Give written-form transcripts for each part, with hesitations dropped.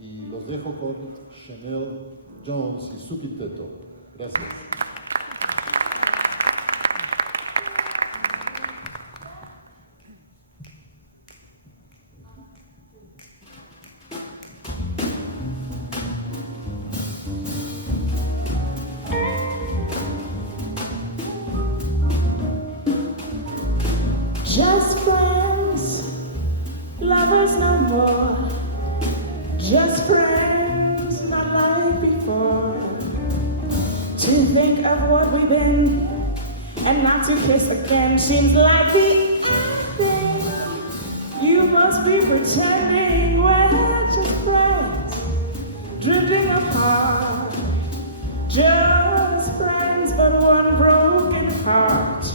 Y los dejo con Shenel Jones y su quinteto. Gracias. Just friends, lovers no more. Just friends, not like before. To think of what we've been and not to kiss again seems like the ending. You must be pretending we're just friends, drifting apart. Just friends, but one broken heart.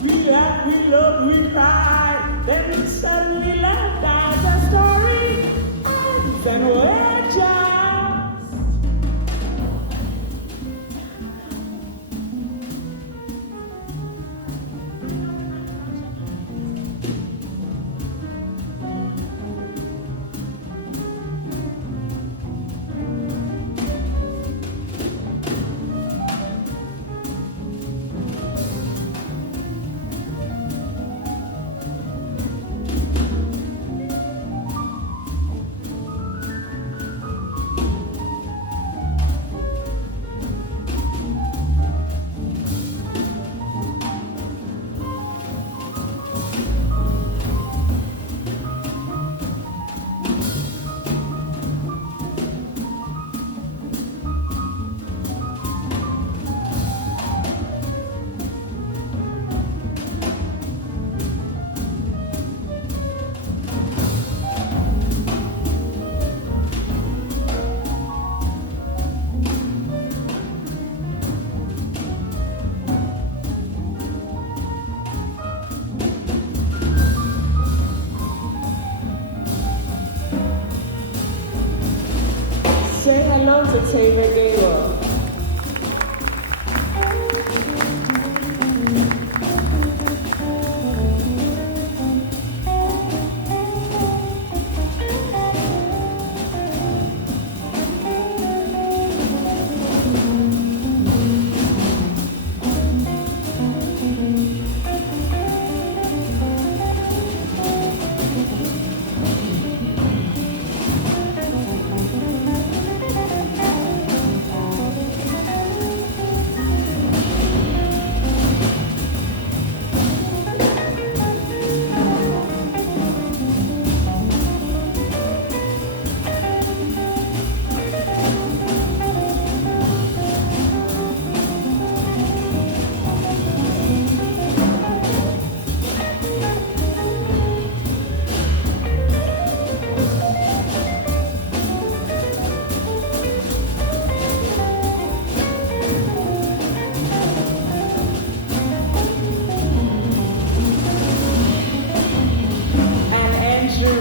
We laugh, we love, we cry, then suddenly love dies. The story ends and we're just say hello to Taylor Gable.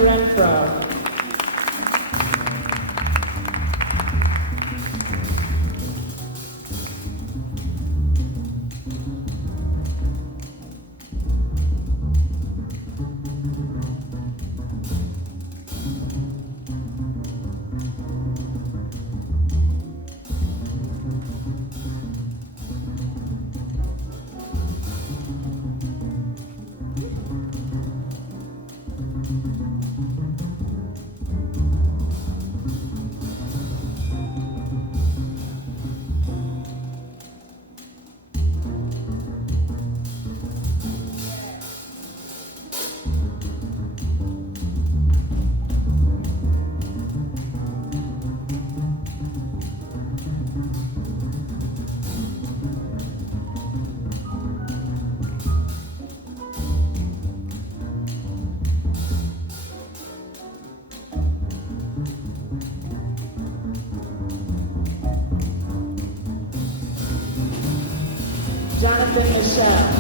Renfroe. Mashall.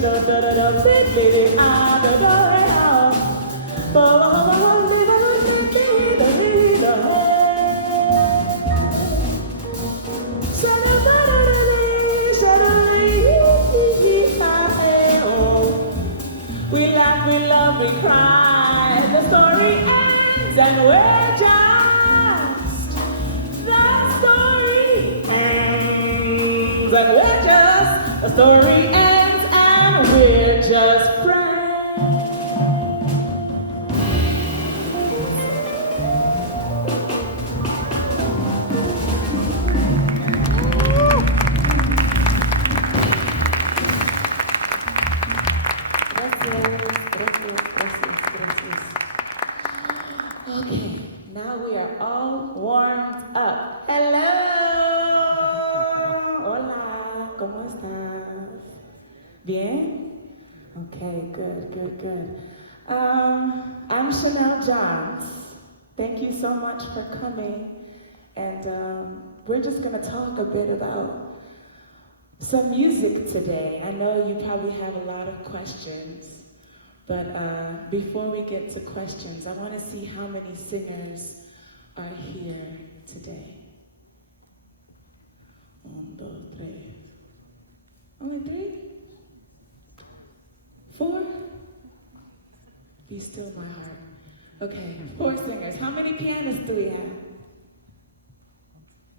We laugh, we love, we cry. The story ends and we're just. The story ends and we're just. The story ends and we're just friends. Okay, now we are all warmed up. Hello! Hola, ¿cómo estás? Bien? Okay, good. I'm Shenel Johns. Thank you so much for coming. And we're just going to talk a bit about some music today. I know you probably have a lot of questions. But before we get to questions, I want to see how many singers are here today. 1, 2, 3. Only 3? 4? Be still my heart. Okay, 4 singers. How many pianists do we have?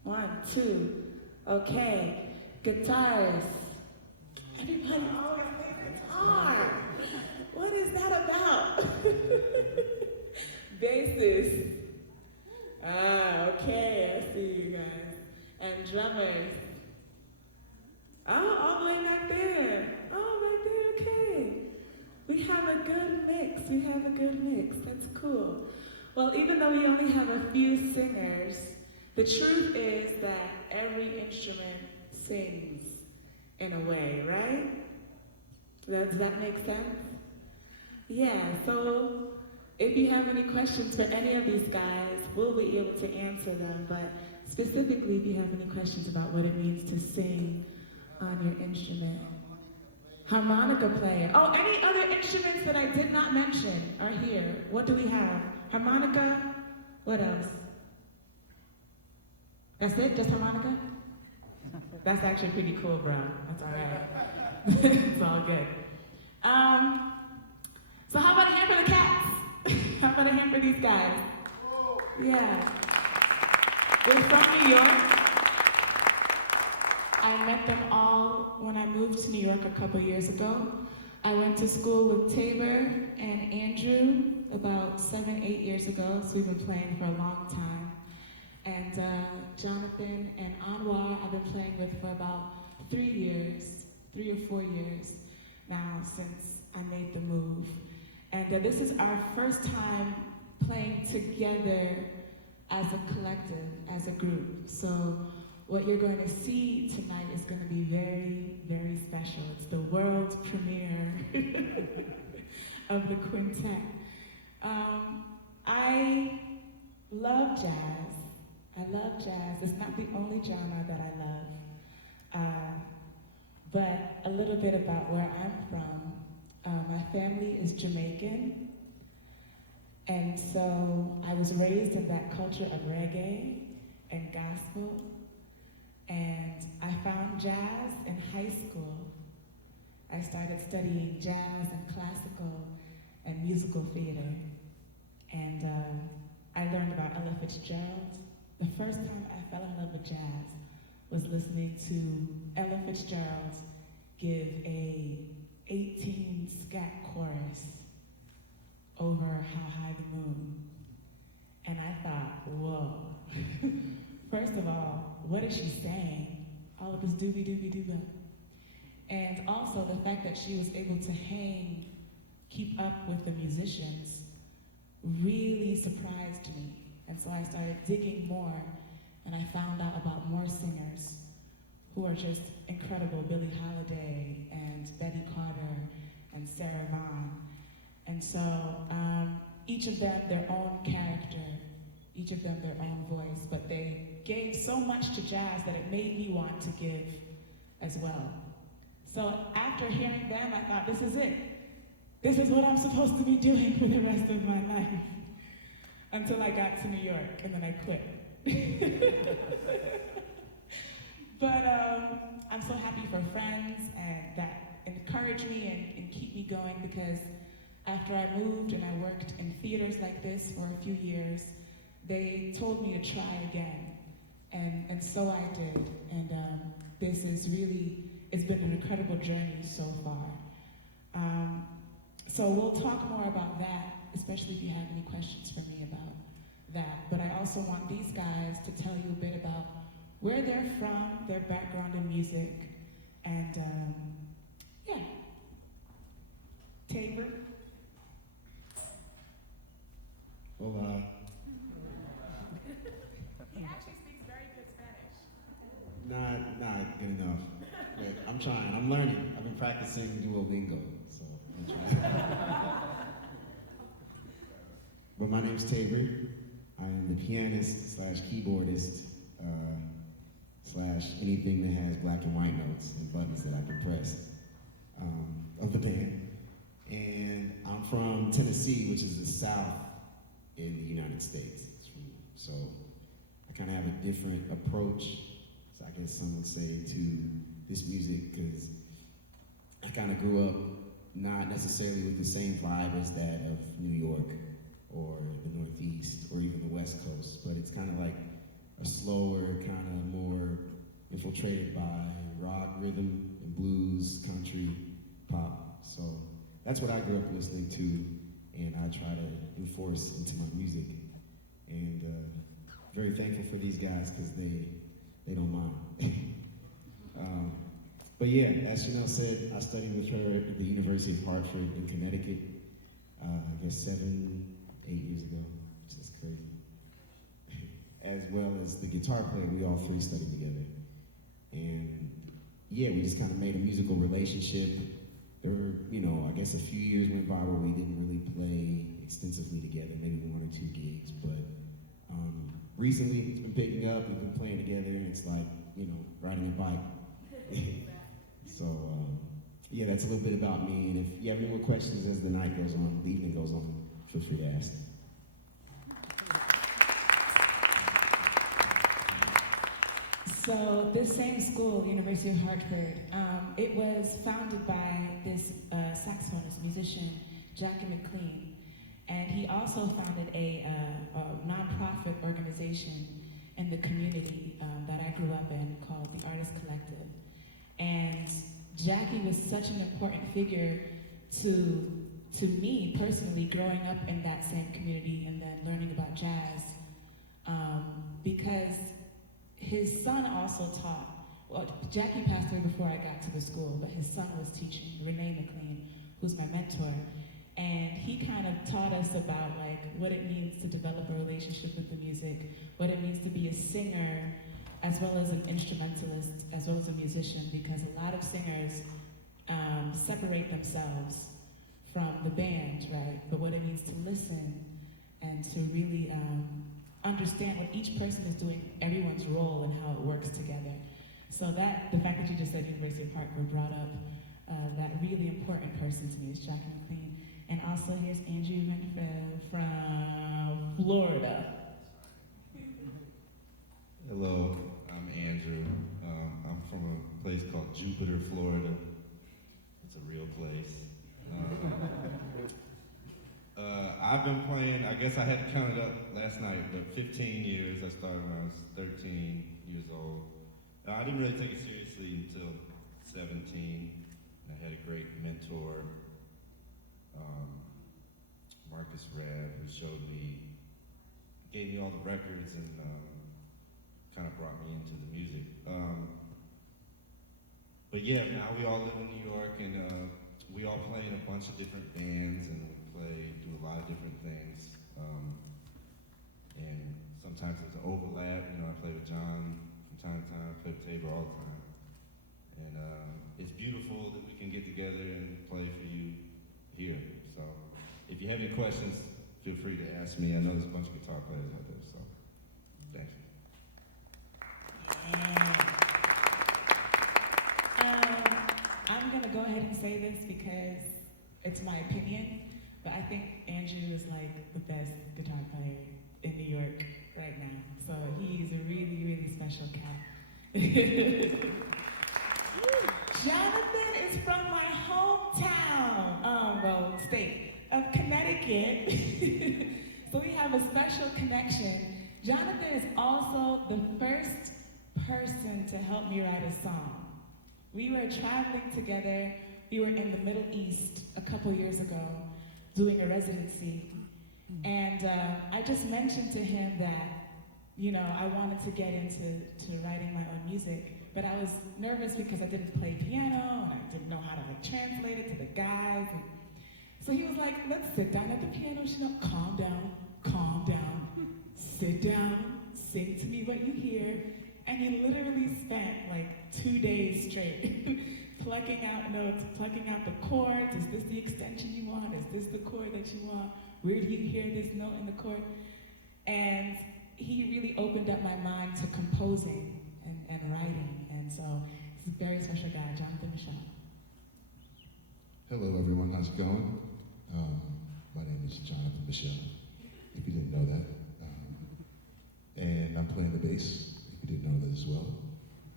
1, 2. Okay, guitars. Everybody always plays guitar. What is that about? Bassists. Okay, I see you guys. And drummers. Oh, all the way back there. Oh, right there, okay. We have a good mix. That's cool. Well, even though we only have a few singers, the truth is that every instrument sings in a way, right? Does that make sense? Yeah, so if you have any questions for any of these guys, we'll be able to answer them, but specifically if you have any questions about what it means to sing on your instrument. Harmonica player. Oh, any other instruments that I did not mention are here. What do we have? Harmonica, what else? That's it, just harmonica? That's actually pretty cool, bro. That's all right. It's all good. So how about a hand for the cats? How about a hand for these guys? Yeah. They're from New York. I met them all when I moved to New York a couple years ago. I went to school with Tabor and Andrew about 7, 8 years ago, so we've been playing for a long time. And Jonathan and Anwar I've been playing with for about 3 or 4 years now since I made the move. And this is our first time playing together as a collective, as a group. So what you're going to see tonight is going to be very, very special. It's the world premiere of the Quintet. I love jazz. It's not the only genre that I love. But a little bit about where I'm from. My family is Jamaican, and so I was raised in that culture of reggae and gospel, and I found jazz in high school. I started studying jazz and classical and musical theater, and I learned about Ella Fitzgerald. The first time I fell in love with jazz was listening to Ella Fitzgerald give a 18 scat chorus over How High the Moon. And I thought, whoa. First of all, what is she saying? All of this doobie-doobie-dooba. And also the fact that she was able to keep up with the musicians really surprised me. And so I started digging more, and I found out about more singers who are just incredible, Billie Holiday and Betty Carter and Sarah Vaughan. And so each of them their own character, each of them their own voice, but they gave so much to jazz that it made me want to give as well. So after hearing them, I thought, this is it. This is what I'm supposed to be doing for the rest of my life. Until I got to New York, and then I quit. But I'm so happy for friends and that encourage me and keep me going, because after I moved and I worked in theaters like this for a few years, they told me to try again. And so I did. And this is really, it's been an incredible journey so far. So we'll talk more about that, especially if you have any questions for me about that. But I also want these guys to tell you a bit about where they're from, their background in music, and yeah. Tabor. Well, He actually speaks very good Spanish. not good enough. But I'm trying. I'm learning. I've been practicing Duolingo, so I'm trying. But my name's Tabor. I am the pianist / keyboardist / anything that has black and white notes and buttons that I can press of the band. And I'm from Tennessee, which is the South in the United States. So I kind of have a different approach, so I guess some would say, to this music, because I kind of grew up not necessarily with the same vibe as that of New York or the Northeast or even the West Coast, but it's kind of like a slower, kind of more infiltrated by rock, rhythm, and blues, country, pop. So that's what I grew up listening to, and I try to enforce into my music. And very thankful for these guys, because they don't mind. But yeah, as Shenel said, I studied with her at the University of Hartford in Connecticut, I guess 7, 8 years ago, which is crazy. As well as the guitar player, we all three studied together. And yeah, we just kind of made a musical relationship. There were, I guess a few years went by where we didn't really play extensively together, maybe 1 or 2 gigs, but recently it's been picking up, we've been playing together, and it's like, riding a bike. So yeah, that's a little bit about me, and if you have any more questions as the night goes on, the evening goes on, feel free to ask. So this same school, University of Hartford, it was founded by this saxophonist, musician, Jackie McLean, and he also founded a nonprofit organization in the community that I grew up in called the Artist Collective. And Jackie was such an important figure to me personally, growing up in that same community and then learning about jazz, because his son also taught. Well, Jackie passed away before I got to the school, but his son was teaching, Renee McLean, who's my mentor. And he kind of taught us about what it means to develop a relationship with the music, what it means to be a singer, as well as an instrumentalist, as well as a musician, because a lot of singers separate themselves from the band, right? But what it means to listen and to really understand what each person is doing, everyone's role and how it works together. So the fact that you just said University of Hartford brought up that really important person to me is Jackie McLean. And also here's Andrew Renfroe from Florida. Hello, I'm Andrew. I'm from a place called Jupiter, Florida. It's a real place. I've been playing, I guess I had to count it up last night, but 15 years. I started when I was 13 years old. I didn't really take it seriously until 17. I had a great mentor, Marcus Rabb, who gave me all the records and kind of brought me into the music. But yeah, now we all live in New York, and we all play in a bunch of different bands, and we do a lot of different things. And sometimes there's an overlap. I play with John from time to time, I play with Tabor all the time. And it's beautiful that we can get together and play for you here. So if you have any questions, feel free to ask me. I know there's a bunch of guitar players out there, so thank you. I'm gonna go ahead and say this because it's my opinion, but I think Andrew is like the best guitar player in New York right now. So he's a really, really special cat. Jonathan is from my hometown, well, state of Connecticut. So we have a special connection. Jonathan is also the first person to help me write a song. We were traveling together. We were in the Middle East a couple years ago doing a residency. And I just mentioned to him that, you know, I wanted to get into writing my own music. But I was nervous because I didn't play piano and I didn't know how to like translate it to the guys. And so he was like, let's sit down at the piano, Shenel, calm down, sit down, sing to me what you hear. And he literally spent like 2 days straight plucking out notes, plucking out the chords. Is this the extension you want? Is this the chord that you want? Where do you hear this note in the chord? And he really opened up my mind to composing and writing. And so he's a very special guy, Jonathan Mashall. Hello everyone, how's it going? My name is Jonathan Mashall, if you didn't know that. And I'm playing the bass, if you didn't know that as well.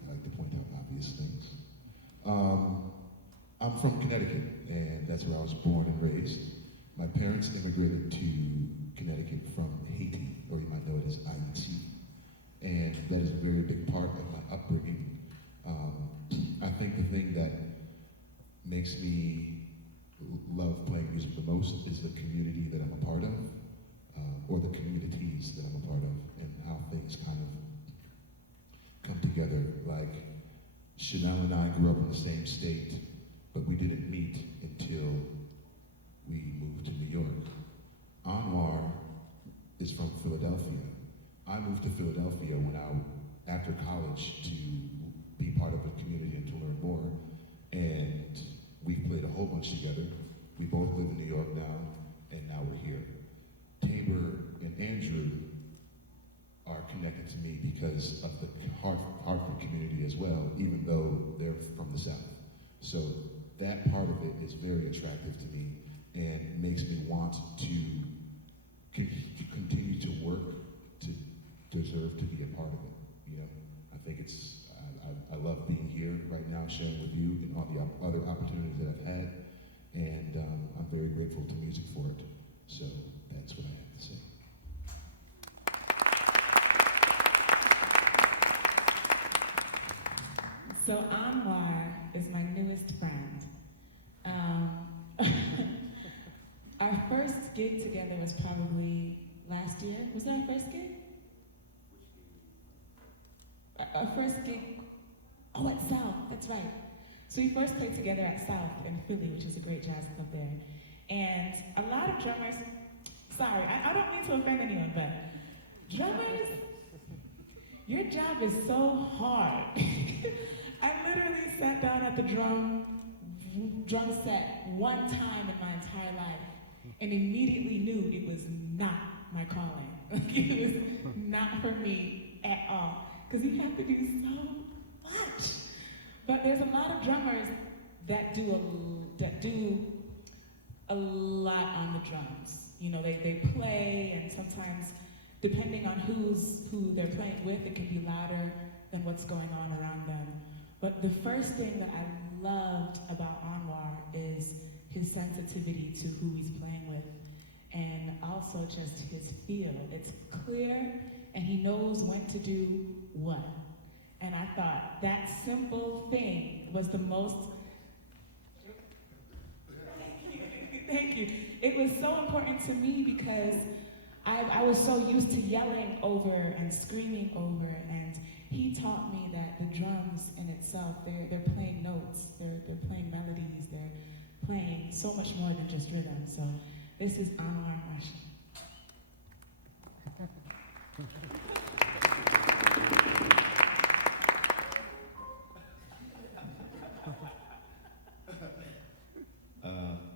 I like to point out obvious things. I'm from Connecticut, and that's where I was born and raised. My parents immigrated to Connecticut from Haiti, or you might know it as Haiti. And that is a very big part of my upbringing. I think the thing that makes me love playing music the most is the community that I'm a part of, or the communities that I'm a part of, and how things kind of come together. Like, Shenel and I grew up in the same state, but we didn't meet until we moved to New York. Anwar is from Philadelphia. I moved to Philadelphia after college to be part of a community and to learn more. And we've played a whole bunch together. We both live in New York now, and now we're here. Tabor and Andrew are connected to me because of the Hartford community as well, even though they're from the South. So that part of it is very attractive to me and makes me want to continue to work to deserve to be a part of it. You know, I think I love being here right now, sharing with you and all the other opportunities that I've had, and I'm very grateful to music for it. So that's what I have to say. So Anwar is my newest friend. Our first gig together was probably last year. Was that our first gig? Our first gig, at South, that's right. So we first played together at South in Philly, which is a great jazz club there. And a lot of drummers, sorry, I don't mean to offend anyone, but drummers, your job is so hard. I literally sat down at the drum set one time in my entire life and immediately knew it was not my calling. It was not for me at all. Because you have to do so much. But there's a lot of drummers that do a lot on the drums. You know, they play, and sometimes, depending on who they're playing with, it can be louder than what's going on around them. But the first thing that I loved about Anwar is his sensitivity to who he's playing with, and also just his feel. It's clear, and he knows when to do what. And I thought that simple thing was the most, thank you. It was so important to me because I was so used to yelling over and screaming over, and he taught me that the drums in itself, they're playing notes, they're playing melodies, they're playing so much more than just rhythm. So this is Anwar Mashall.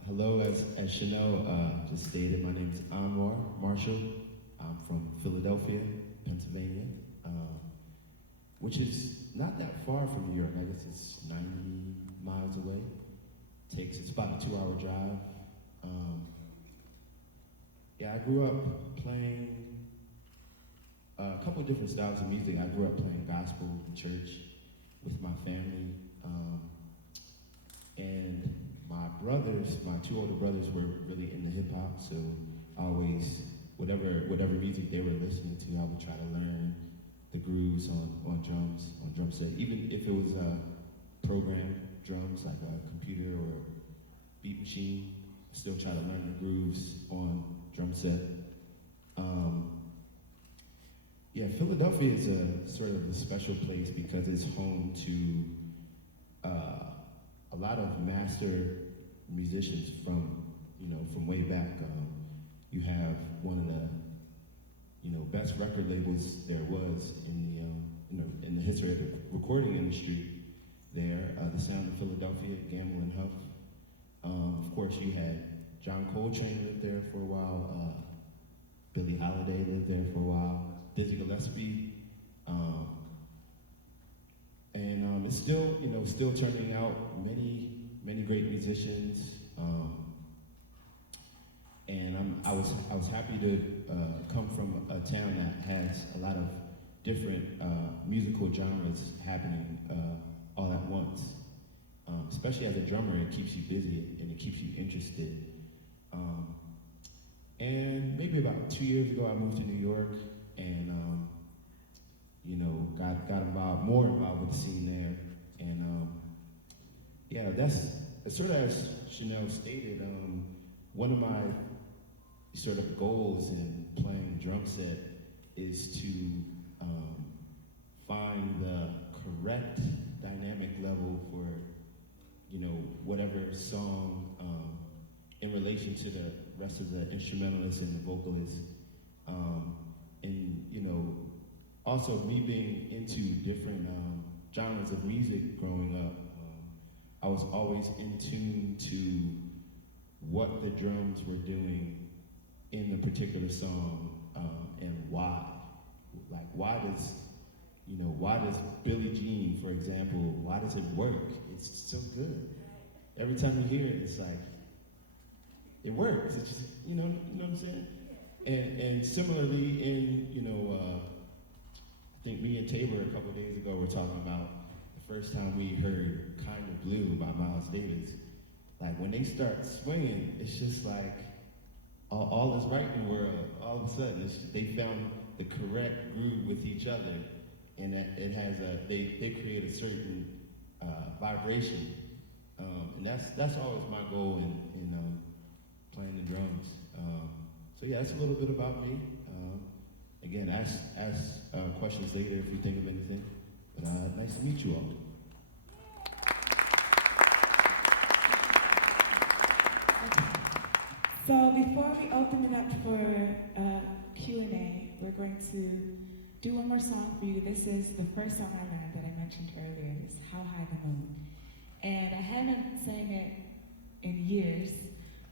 Hello, as Shenel just stated, my name is Anwar Mashall. I'm from Philadelphia, Pennsylvania, which is not that far from New York. I guess it's 90 miles away. It's about a 2-hour drive. Yeah, I grew up playing a couple of different styles of music. I grew up playing gospel in church with my family. And my brothers, my 2 older brothers, were really into hip hop, so I always, whatever music they were listening to, I would try to learn the grooves on drums, on drum set. Even if it was programmed drums, like a computer or a beat machine, I still try to learn the grooves on drum set. Yeah, Philadelphia is a sort of a special place because it's home to a lot of master musicians from way back. You have one of the best record labels there was in the history of the recording industry. There, the Sound of Philadelphia, Gable and Huff. Of course, you had John Coltrane lived there for a while. Billie Holiday lived there for a while. Dizzy Gillespie, and it's still turning out many great musicians. And I was happy to come from a town that has a lot of different musical genres happening all at once. Especially as a drummer, it keeps you busy and it keeps you interested. And maybe about 2 years ago, I moved to New York and got more involved with the scene there. And yeah, that's sort of as Shenel stated. One of my sort of goals in playing drum set is to find the correct dynamic level for whatever song in relation to the rest of the instrumentalists and the vocalists. And also me being into different genres of music growing up, I was always in tune to what the drums were doing in the particular song and why. Like, why does Billie Jean, for example, why does it work? It's so good. Every time you hear it, it's like, it works. It's just, you know what I'm saying? And similarly, I think me and Tabor a couple days ago were talking about the first time we heard "Kind of Blue" by Miles Davis. Like, when they start swinging, it's just like all is right in the world. All of a sudden, they found the correct groove with each other, and that it has they create a certain vibration, and that's always my goal in playing the drums. So yeah, that's a little bit about me. Again, ask questions later if you think of anything. But nice to meet you all. So before we open it up for Q&A, we're going to do one more song for you. This is the first song I learned that I mentioned earlier. It's How High the Moon. And I haven't sang it in years,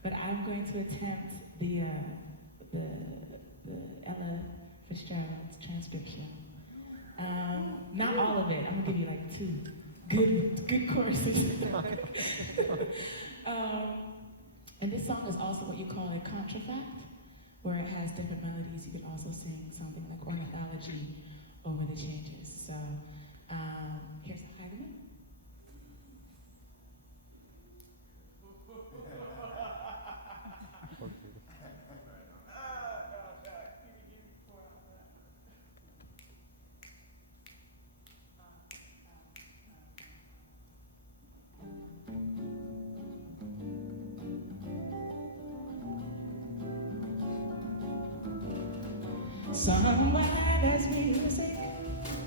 but I'm going to attempt the Ella Fitzgerald's transcription. Not all of it. I'm gonna give you like 2 good choruses. And this song is also what you call a contrafact, where it has different melodies. You can also sing something like ornithology over the changes. So here's a high note. Somewhere there's music,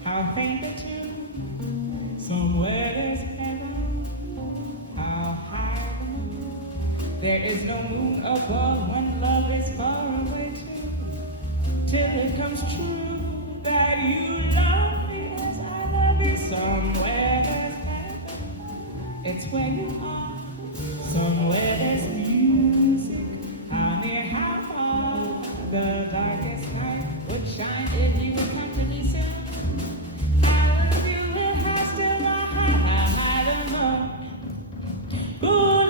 how faint the tune. Somewhere there's heaven, how high the moon. There is no moon above when love is far away too. Till it comes true that you love me as I love you. Somewhere there's heaven, it's where you are. Somewhere there's music, how near, how far. The darkest night would shine if you would come to me soon. I love you, it has to know how high the moon. Ooh,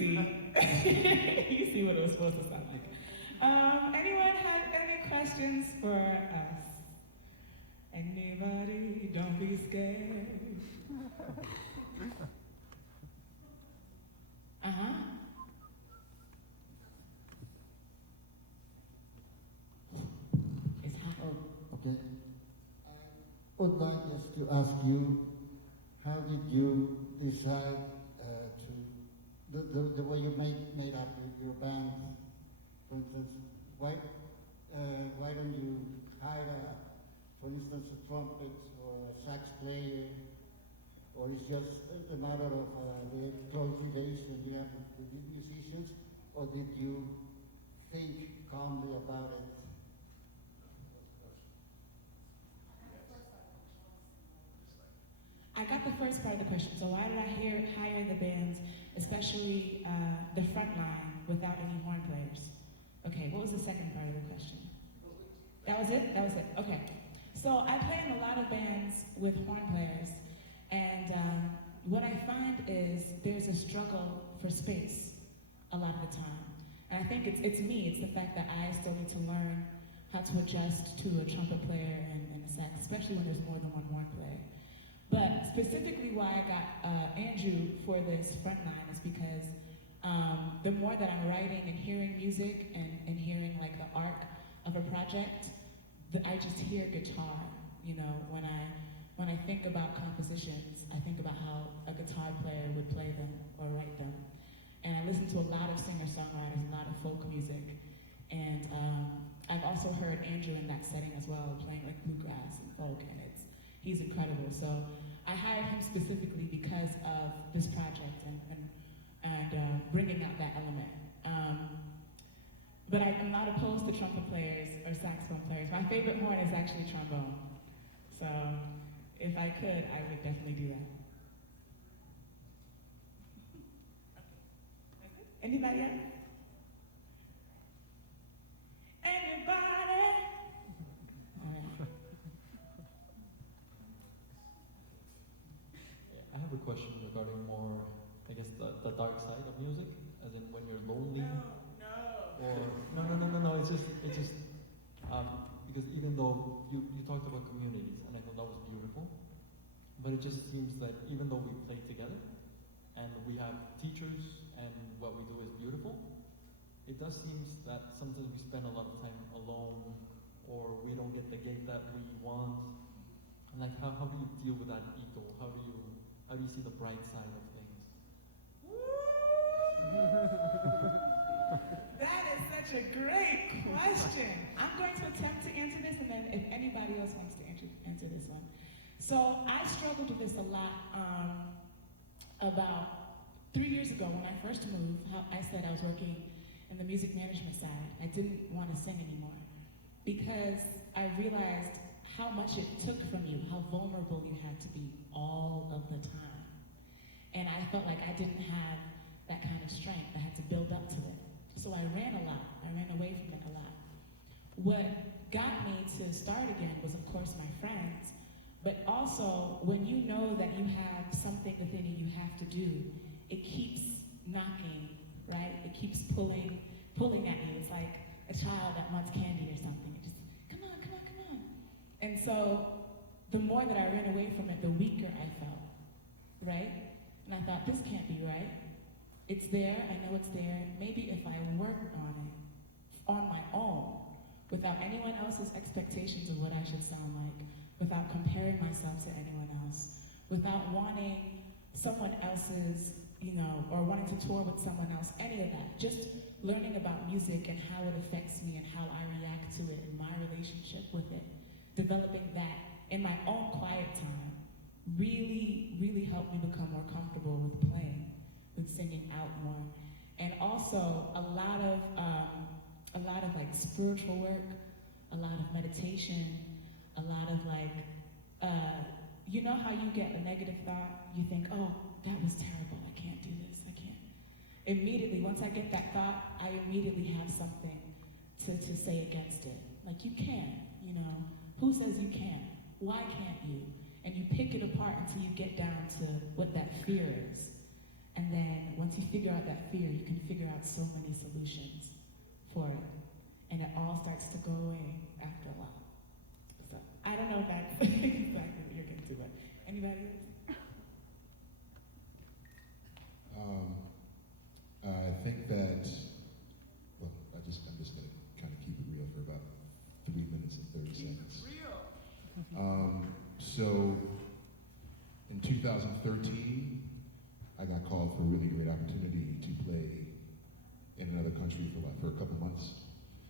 see. You see what it was supposed to sound like. Anyone have any questions for us? Anybody? Don't be scared. Uh-huh. It's hot. Okay. I would like just to ask you, how did you decide the way you made up your band? For instance, why don't you hire, for instance, a trumpet or a sax player, or it's just a matter of the close relation you have with the musicians, or did you think calmly about it? I got the first part of the question. So why did I hire the bands, especially the front line, without any horn players? Okay, what was the second part of the question? That was it? That was it. Okay. So I play in a lot of bands with horn players, and what I find is there's a struggle for space a lot of the time. And I think it's me. It's the fact that I still need to learn how to adjust to a trumpet player and a sax, especially when there's more than one horn player. But specifically why I got Andrew for this front line is because the more that I'm writing and hearing music and hearing like the arc of a project, I just hear guitar. You know, when I think about compositions, I think about how a guitar player would play them or write them. And I listen to a lot of singer-songwriters, a lot of folk music. And I've also heard Andrew in that setting as well, playing like bluegrass and folk, and he's incredible. So I hired him specifically because of this project and bringing out that element. But I'm not opposed to trumpet players or saxophone players. My favorite horn is actually trombone. So if I could, I would definitely do that. Anybody else? Anybody? All right. I have a question regarding more, I guess, the dark side of music, as in when you're lonely. No. It's just because even though you talked about communities, and I thought that was beautiful, but it just seems that even though we play together and we have teachers and what we do is beautiful, it does seem that sometimes we spend a lot of time alone, or we don't get the gig that we want. And like, how do you deal with that ego? How do you see the bright side of things? That is such a great question. I'm going to attempt to answer this, and then if anybody else wants to answer this one. So I struggled with this a lot about 3 years ago when I first moved. I said I was working in the music management side. I didn't want to sing anymore because I realized how much it took from you, how vulnerable you had to be all of the time. And I felt like I didn't have that kind of strength. I had to build up to it. So I ran a lot. I ran away from it a lot. What got me to start again was, of course, my friends, but also when you know that you have something within you have to do, it keeps knocking, right? It keeps pulling at you. It's like a child that wants candy or something. It just, come on. And so the more that I ran away from it, the weaker I felt, right? And I thought, this can't be right. It's there, I know it's there. Maybe if I work on it, on my own, without anyone else's expectations of what I should sound like, without comparing myself to anyone else, without wanting someone else's, or wanting to tour with someone else, any of that. Just learning about music and how it affects me and how I react to it and my relationship with it. Developing that in my own quiet time really, really helped me become more comfortable with playing, with singing out more. And also a lot of like spiritual work, a lot of meditation, a lot of like, you know how you get a negative thought, you think, oh, that was terrible, I can't do this, I can't. Immediately, once I get that thought, I immediately have something to say against it. Like, you can, who says you can't? Why can't you? And you pick it apart until you get down to what that fear is. And then once you figure out that fear, you can figure out so many solutions for it. And it all starts to go away after a while. So I don't know if that's exactly what you're getting to, but anybody else? I think that, well, I'm just gonna kind of keep it real for about 3 minutes and 30 seconds. So in 2013, I got called for a really great opportunity to play in another country for a couple months.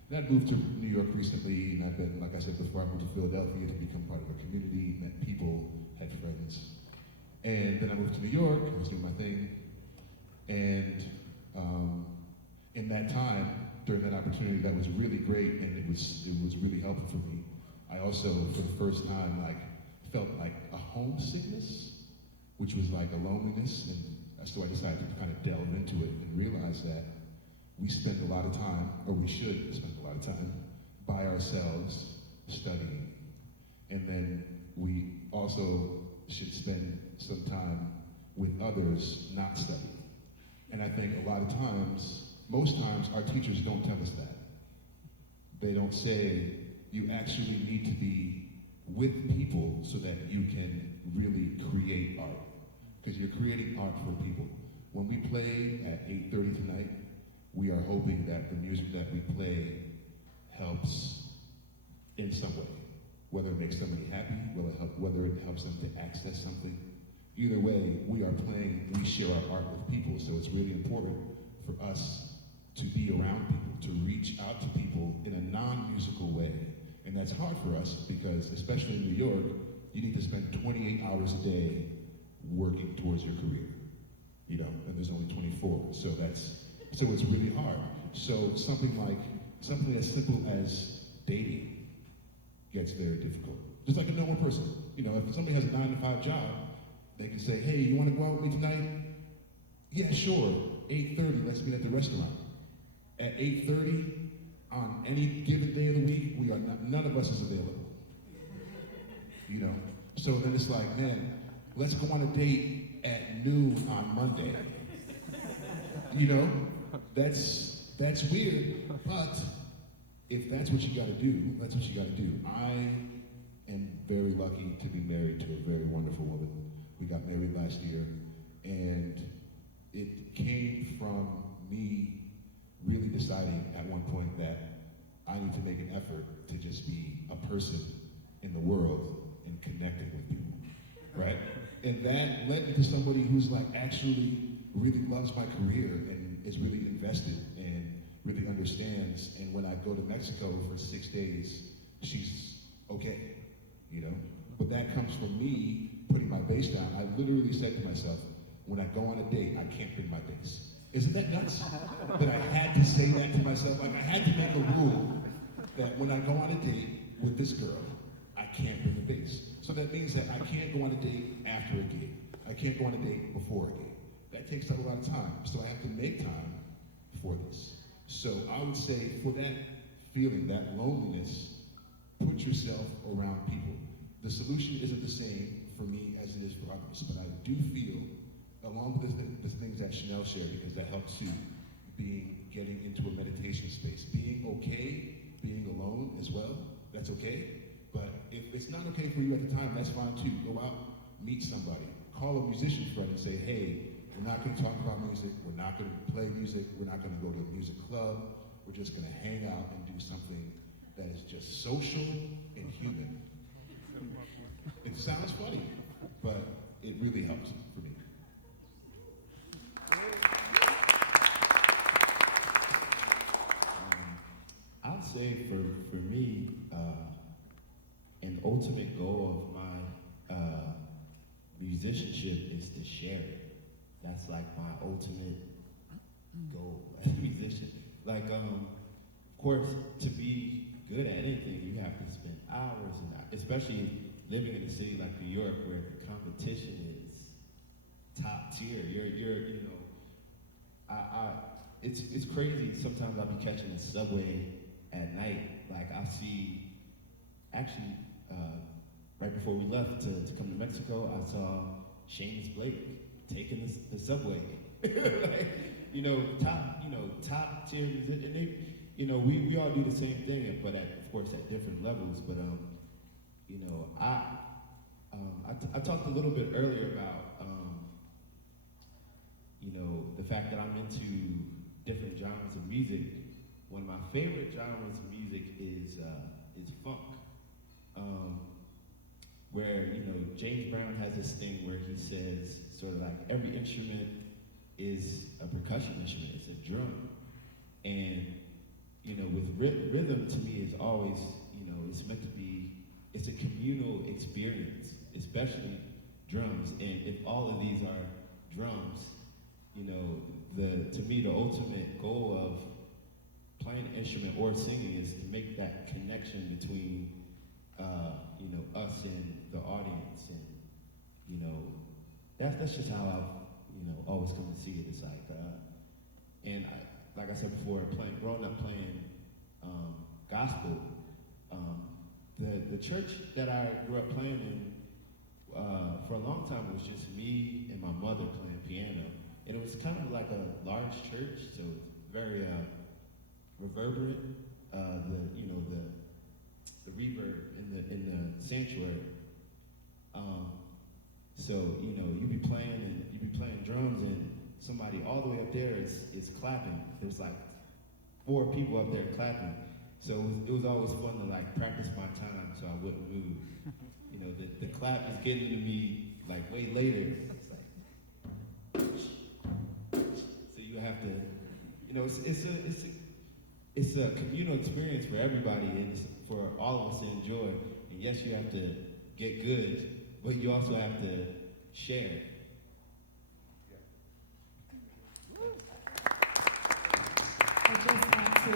And I'd moved to New York recently, and I've been, like I said before, I moved to Philadelphia to become part of a community, met people, had friends. And then I moved to New York, I was doing my thing, and in that time, during that opportunity, that was really great, and it was really helpful for me. I also, for the first time, felt like a homesickness, which was like a loneliness, and so I decided to kind of delve into it and realize that we spend a lot of time, or we should spend a lot of time, by ourselves studying. And then we also should spend some time with others not studying. And I think a lot of times, most times, our teachers don't tell us that. They don't say, you actually need to be with people so that you can really create art. Because you're creating art for people. When we play at 8:30 tonight, we are hoping that the music that we play helps in some way. Whether it makes somebody happy, whether it helps them to access something. Either way, we are playing, we share our art with people, so it's really important for us to be around people, to reach out to people in a non-musical way. And that's hard for us because, especially in New York, you need to spend 28 hours a day working towards your career, and there's only 24, so it's really hard. So something as simple as dating gets very difficult. Just like a normal person, if somebody has a 9-to-5 job, they can say, hey, you want to go out with me tonight? Yeah, sure, 8:30, let's meet at the restaurant. At 8:30, on any given day of the week, none of us is available. So then it's like, man, let's go on a date at noon on Monday. That's weird, but if that's what you gotta do, that's what you gotta do. I am very lucky to be married to a very wonderful woman. We got married last year, and it came from me really deciding at one point that I need to make an effort to just be a person in the world and connecting with people, right? And that led me to somebody who's actually really loves my career and is really invested and really understands. And when I go to Mexico for 6 days, she's okay, But that comes from me putting my bass down. I literally said to myself, when I go on a date, I can't bring my bass. Isn't that nuts? That I had to say that to myself. I had to make a rule that when I go on a date with this girl, I can't bring a bass. So that means that I can't go on a date after a gig. I can't go on a date before a gig. That takes up a lot of time. So I have to make time for this. So I would say for that feeling, that loneliness, put yourself around people. The solution isn't the same for me as it is for others, but I do feel, along with the things that Shenel shared, because that helps too, getting into a meditation space. Being okay, being alone as well, that's okay. But if it's not okay for you at the time, that's fine too. Go out, meet somebody. Call a musician friend and say, hey, we're not going to talk about music, we're not going to play music, we're not going to go to a music club, we're just going to hang out and do something that is just social and human. It sounds funny, but it really helps for me. I'll say for me, an ultimate goal of my musicianship is to share it. That's like my ultimate goal as a musician. Of course, to be good at anything, you have to spend hours and hours, especially living in a city like New York where the competition is top tier. It's crazy. Sometimes I'll be catching the subway at night. I see, actually, right before we left to come to Mexico, I saw Seamus Blake taking the subway. Like, top tier music, and they, we all do the same thing, but of course at different levels. But I talked a little bit earlier about the fact that I'm into different genres of music. One of my favorite genres of music is funk, where James Brown has this thing where he says sort of like every instrument is a percussion instrument, it's a drum, and with rhythm to me is always it's meant to be, it's a communal experience, especially drums, and if all of these are drums, to me the ultimate goal of playing an instrument or singing is to make that connection between us and the audience, and that's just how I've always come to see it. It's like like I said before, growing up playing gospel, the church that I grew up playing in for a long time was just me and my mother playing piano, and it was kind of like a large church, so it's very reverberant. The reverb in the sanctuary. So you be playing drums, and somebody all the way up there is clapping. There's like 4 people up there clapping. So it was always fun to like practice my time so I wouldn't move. The clap is getting to me like way later. It's like, so you have to, it's a communal experience for everybody, and it's for all of us to enjoy. And yes, you have to get good, but you also have to share. I just want to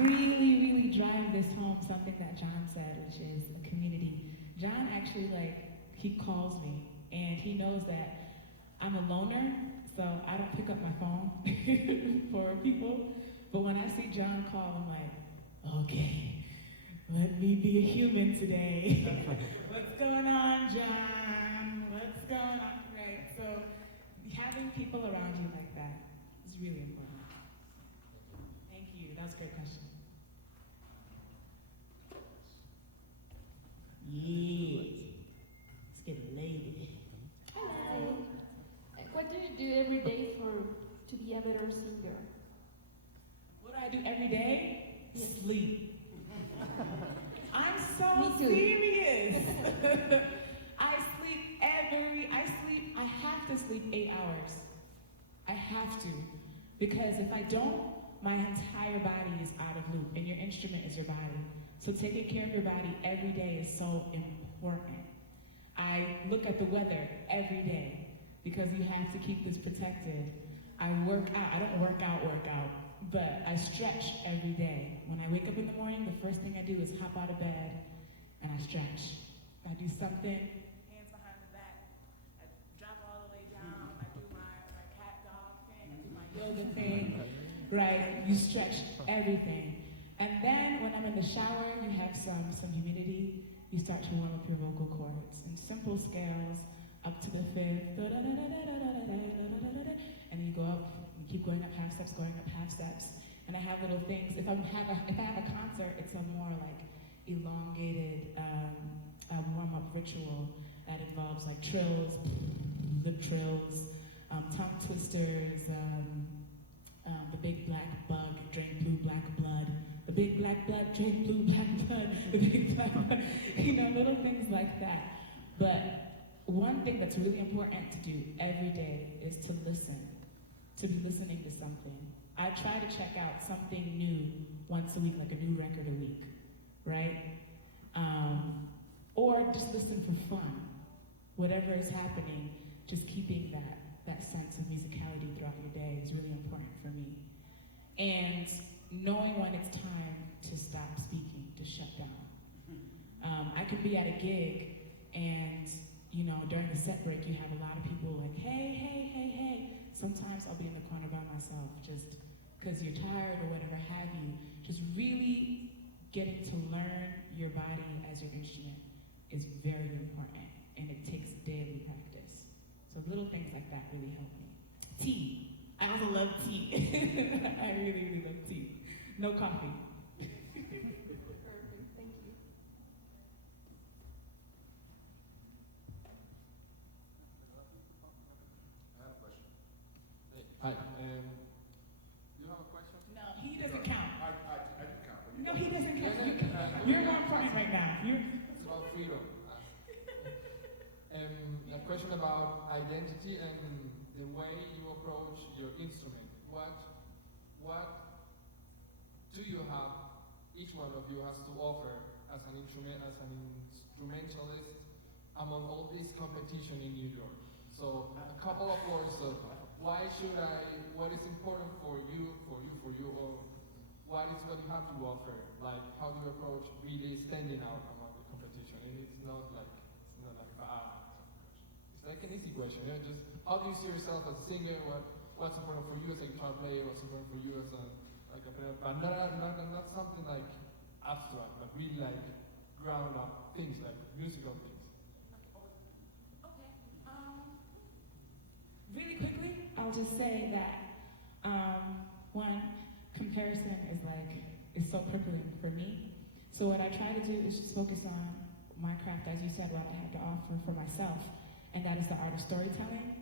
really drive this home, something that John said, which is a community. John actually, he calls me, and he knows that I'm a loner, so I don't pick up my phone for people. But when I see John call, I'm like, okay, let me be a human today. What's going on, John? What's going on? Right, so having people around you like that is really important. Thank you, that was a great question. Yeah, let's get a lady. Hello. What do you do every day to be a better singer? What do I do every day? Yes. Sleep. I'm so Me too. serious. I have to sleep 8 hours. I have to. Because if I don't, my entire body is out of loop, and your instrument is your body. So taking care of your body every day is so important. I look at the weather every day because you have to keep this protected. I work out. I don't work out, but I stretch every day. When I wake up in the morning, the first thing I do is hop out of bed and I stretch. I do something, hands behind the back. I drop all the way down. I do my cat dog thing. I do my yoga thing. Right? You stretch everything. And then when I'm in the shower, you have some humidity. You start to warm up your vocal cords in simple scales up to the 5th. And you go up, you keep going up half steps, And I have little things. If I have a concert, it's a more like elongated warm-up ritual that involves like trills, lip trills, tongue twisters, the big black bug, drink blue black blood. The big black blood, drink blue black blood. The big black blood. Little things like that. But one thing that's really important to do every day is to listen. To be listening to something. I try to check out something new once a week, like a new record a week, right? Or just listen for fun. Whatever is happening, just keeping that sense of musicality throughout your day is really important for me. And knowing when it's time to stop speaking, to shut down. I could be at a gig and, during the set break, you have a lot of people like, hey. Sometimes I'll be in the corner by myself just because you're tired or whatever have you. Just really getting to learn your body as your instrument is very important, and it takes daily practice. So little things like that really help me. Tea. I also love tea. I really, really love tea. No coffee. Perfect, thank you. I have a question. Hi. You have a question? No, he doesn't count. I do count. But you No, he doesn't count. Yeah, You're more important right now. It's about freedom. A question about identity and the way you approach your instrument. What do you have, each one of you has to offer as an instrumentalist among all this competition in New York? So a couple of words of what is important for you, or what is what you have to offer? Like, how do you approach really standing out among the competition? And it's not like it's like an easy question. You know, just how do you see yourself as a singer? What's important for you as a guitar player? What's important for you as a player? But not something like abstract, but really like ground up things, like musical things. Okay. Really quickly, I'll just say that one, comparison is so crippling for me. So what I try to do is just focus on my craft, as you said, what I have to offer for myself, and that is the art of storytelling.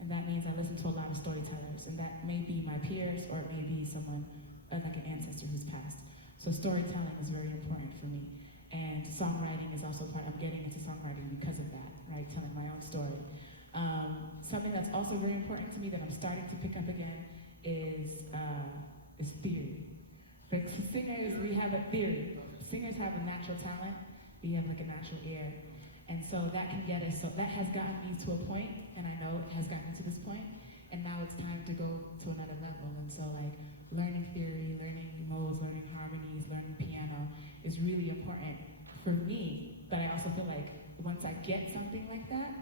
And that means I listen to a lot of storytellers, and that may be my peers, or it may be someone like an ancestor who's passed. So storytelling is very important for me. And songwriting is also part, I'm getting into songwriting because of that, right? Telling my own story. Something that's also very important to me that I'm starting to pick up again is theory. For singers, we have a theory. Singers have a natural talent. We have like a natural ear. And so that can get us, so that has gotten me to a point, and I know it has gotten me to this point, and now it's time to go to another level. And so like learning theory, learning modes, learning harmonies, learning piano is really important for me. But I also feel like once I get something like that,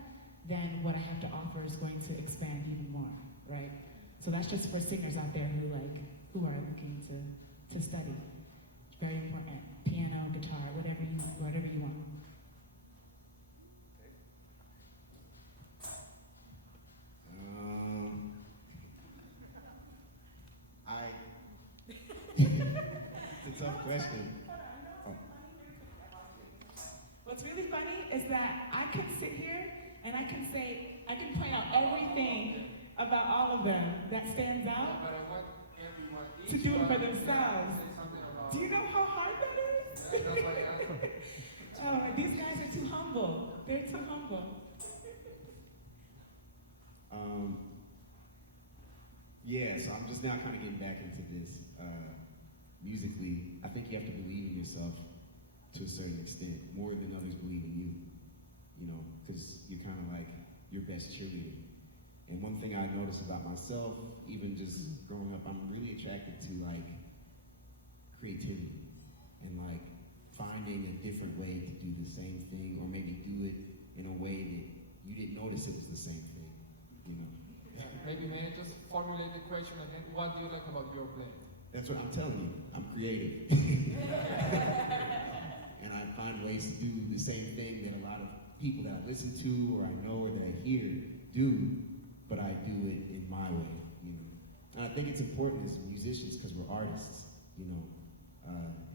then what I have to offer is going to expand even more, right? So that's just for singers out there who are looking to study. It's very important. Piano, guitar, whatever you want. It's a tough question. What's really funny is that I can sit here and I can point out everything about all of them that stands out But I want everyone to do it for themselves. Do you know how hard that is? That's why I asked. Oh, these guys are too humble. They're too humble. Yeah, so I'm just now kind of getting back into this. Musically, I think you have to believe in yourself to a certain extent, more than others believe in you, because you're kind of like your best cheerleader. And one thing I notice about myself, even just growing up, I'm really attracted to like creativity and like finding a different way to do the same thing, or maybe do it in a way that you didn't notice it was the same thing, Maybe may I just formulate the question again? What do you like about your playing? That's what I'm telling you. I'm creative. And I find ways to do the same thing that a lot of people that I listen to, or I know, or that I hear do, but I do it in my way, And I think it's important as musicians, because we're artists,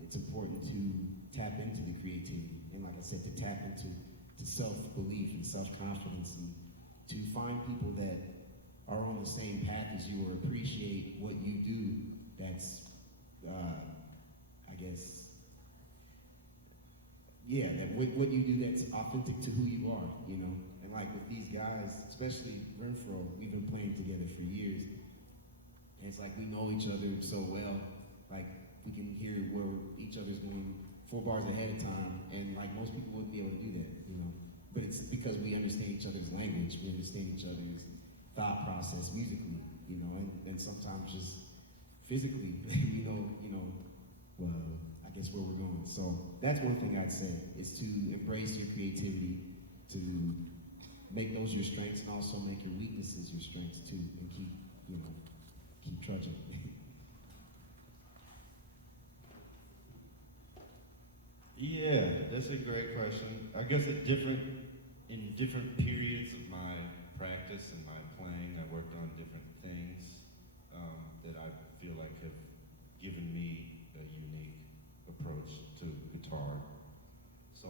it's important to tap into the creativity, and like I said, to tap into self-belief and self-confidence, and to find people that are on the same path as you, or appreciate what you do. That's, I guess, that what you do that's authentic to who you are, And like with these guys, especially Renfroe, we've been playing together for years, and it's like we know each other so well, like we can hear where each other's going 4 bars ahead of time, and like most people wouldn't be able to do that, But it's because we understand each other's language, we understand each other's thought process musically, and sometimes just physically, well, I guess where we're going. So that's one thing I'd say, is to embrace your creativity, to make those your strengths, and also make your weaknesses your strengths too, and keep trudging. Yeah, that's a great question. I guess in different periods of my practice and my playing. I worked on different things that I feel like have given me a unique approach to guitar. So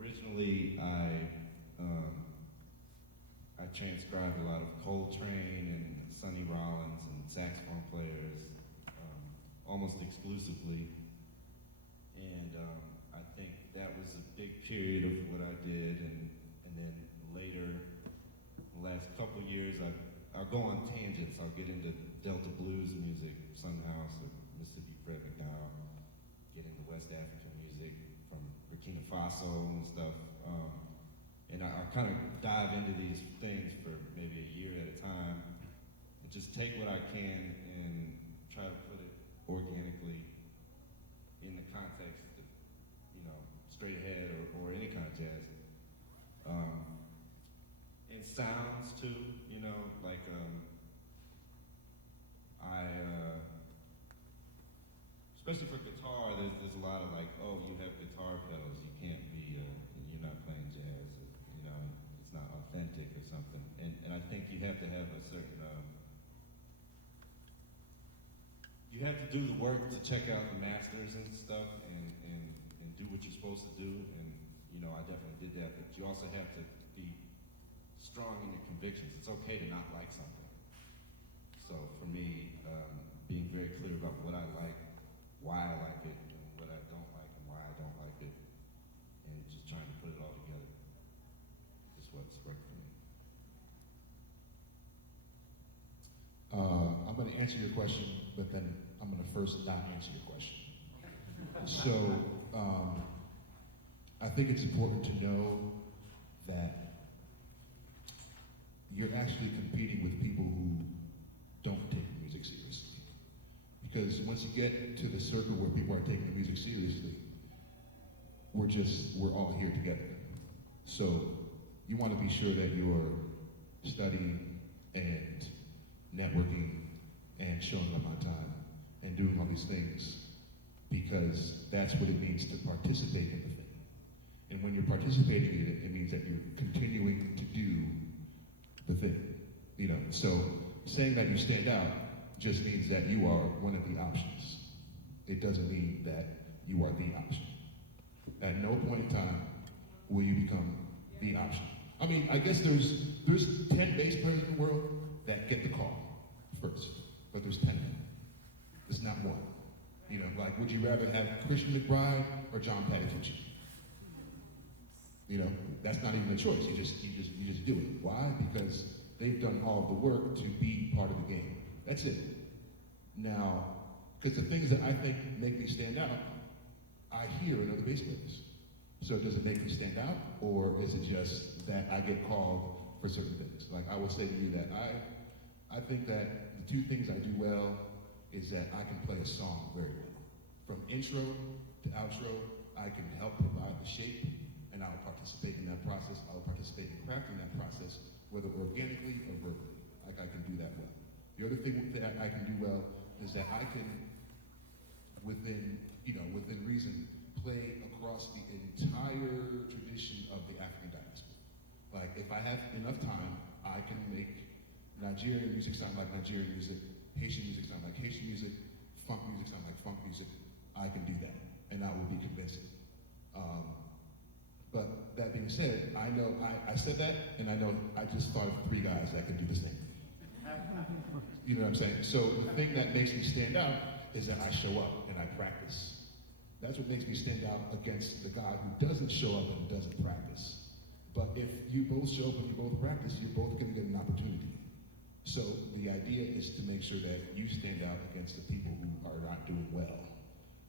originally I transcribed a lot of Coltrane and Sonny Rollins and saxophone players almost exclusively. And I think that was a big period of what I did. And then later, the last couple years, I'll go on tangents. I'll get into Delta blues music, Sunhouse or Mississippi Fred McDowell, get into West African music from Burkina Faso and stuff. And I'll kind of dive into these things for maybe a year at a time, and just take what I can and try to put it organically in the context of, you know, straight ahead or any kind of jazz. And sounds too, you know, like especially for guitar, there's a lot of like, oh, you have guitar pedals, you can't be, you're not playing jazz, you know, it's not authentic or something. And I think you have to have a certain, you have to do the work to check out the masters and stuff and do what you're supposed to do. And, you know, I definitely did that, but you also have to be strong in your convictions. It's okay to not like something. So for me, being very clear about what I like, why I like it, and what I don't like, and why I don't like it, and just trying to put it all together is what's worked for me. I'm going to answer your question, but then I'm going to first not answer your question. So, I think it's important to know that you're actually competing with people who don't take music seriously. Because once you get to the circle where people are taking music seriously, we're all here together. So you want to be sure that you're studying and networking and showing up on time and doing all these things, because that's what it means to participate in the thing. And when you're participating in it, it means that you're continuing to do the thing. You know, so saying that you stand out just means that you are one of the options. It doesn't mean that you are the option. At no point in time will you become the option. I mean, I guess there's 10 bass players in the world that get the call first, but there's 10 of them. It's not one. You know, like, would you rather have Christian McBride or John Patitucci? You know, that's not even a choice. You just do it. Why? Because they've done all of the work to be part of the game. That's it. Now, because the things that I think make me stand out, I hear in other bass players. So does it make me stand out, or is it just that I get called for certain things? Like, I will say to you that I think that the two things I do well is that I can play a song very well. From intro to outro, I can help provide the shape, and I'll participate in that process. I'll participate in crafting that process, whether organically or verbally. Like, I can do that well. The other thing that I can do well is that I can, within reason, play across the entire tradition of the African diaspora. Like, if I have enough time, I can make Nigerian music sound like Nigerian music, Haitian music sound like Haitian music, funk music sound like funk music. I can do that, and I will be convincing. But that being said, I know I said that, and I know I just thought of 3 guys that can do the same. You know what I'm saying? So the thing that makes me stand out is that I show up and I practice. That's what makes me stand out against the guy who doesn't show up and doesn't practice. But if you both show up and you both practice, you're both going to get an opportunity. So the idea is to make sure that you stand out against the people who are not doing well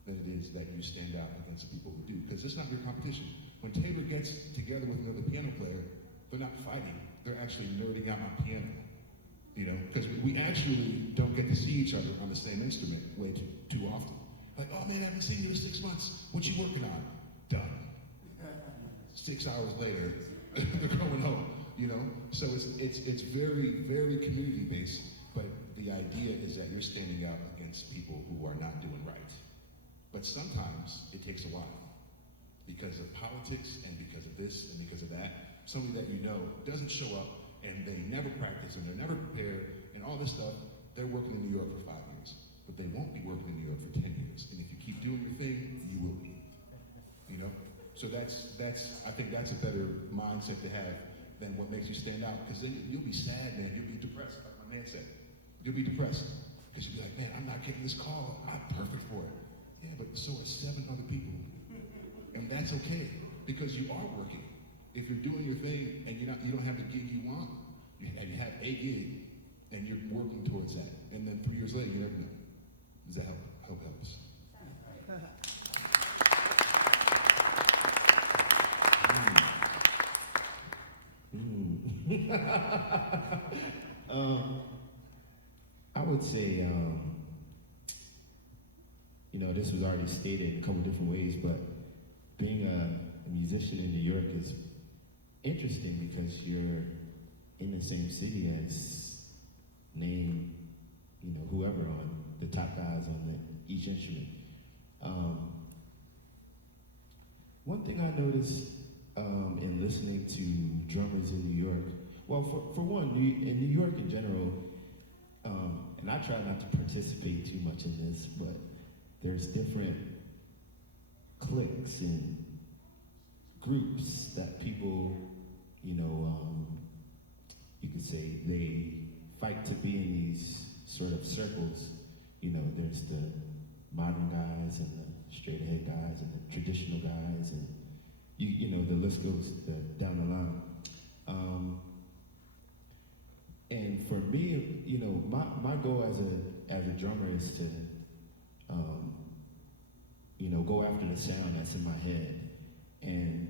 than it is that you stand out against the people who do. Because it's not your competition. When Taylor gets together with another piano player, they're not fighting. They're actually nerding out on piano. You know, because we actually don't get to see each other on the same instrument way too often. Like, oh man, I haven't seen you in 6 months. What you working on? Done. 6 hours later, they're going home. You know, so it's very, very community based. But the idea is that you're standing out against people who are not doing right. But sometimes it takes a while because of politics and because of this and because of that. Somebody that you know doesn't show up and they never practice and they're never prepared and all this stuff, they're working in New York for 5 years. But they won't be working in New York for 10 years. And if you keep doing your thing, you will be. You know? So I think that's a better mindset to have than what makes you stand out. Because then you'll be sad, man. You'll be depressed, like my man said. You'll be depressed. Because you'll be like, man, I'm not getting this call. I'm perfect for it. Yeah, but so are 7 other people. And that's okay, because you are working. If you're doing your thing and you don't have the gig you want, you have a gig, and you're working towards that. And then 3 years later, you never know. Does that help? I hope it helps. I would say, this was already stated in a couple different ways, but being a musician in New York is interesting because you're in the same city as name, whoever on the top guys on each instrument. One thing I noticed in listening to drummers in New York, well, for one, in New York in general, and I try not to participate too much in this, but there's different cliques and groups that people, you could say they fight to be in these sort of circles. There's the modern guys and the straight ahead guys and the traditional guys, and the list goes down the line. And for me, my goal as a drummer is to go after the sound that's in my head. And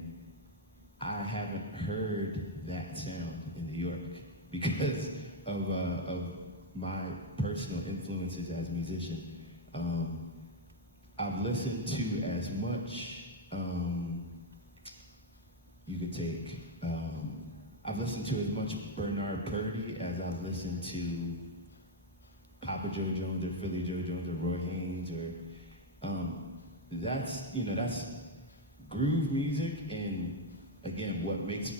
I haven't heard that sound in New York because of my personal influences as a musician. I've listened to as much, you could take, I've listened to as much Bernard Purdy as I've listened to Papa Joe Jones or Philly Joe Jones or Roy Haynes that's groove music, and again, what makes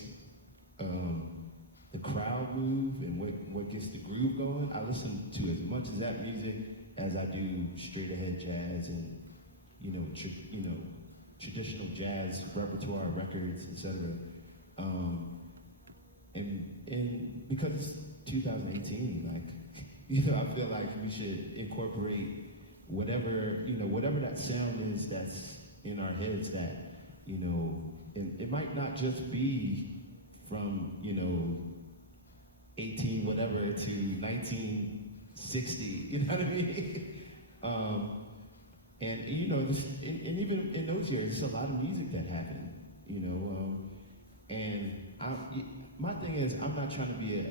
the crowd move and what gets the groove going. I listen to as much of that music as I do straight ahead jazz and traditional jazz repertoire records, etc. And because it's 2018, I feel like we should incorporate whatever that sound is that's in our heads that, and it might not just be from, 18 whatever to 1960, you know what I mean? And even in those years, there's a lot of music that happened, and my thing is, I'm not trying to be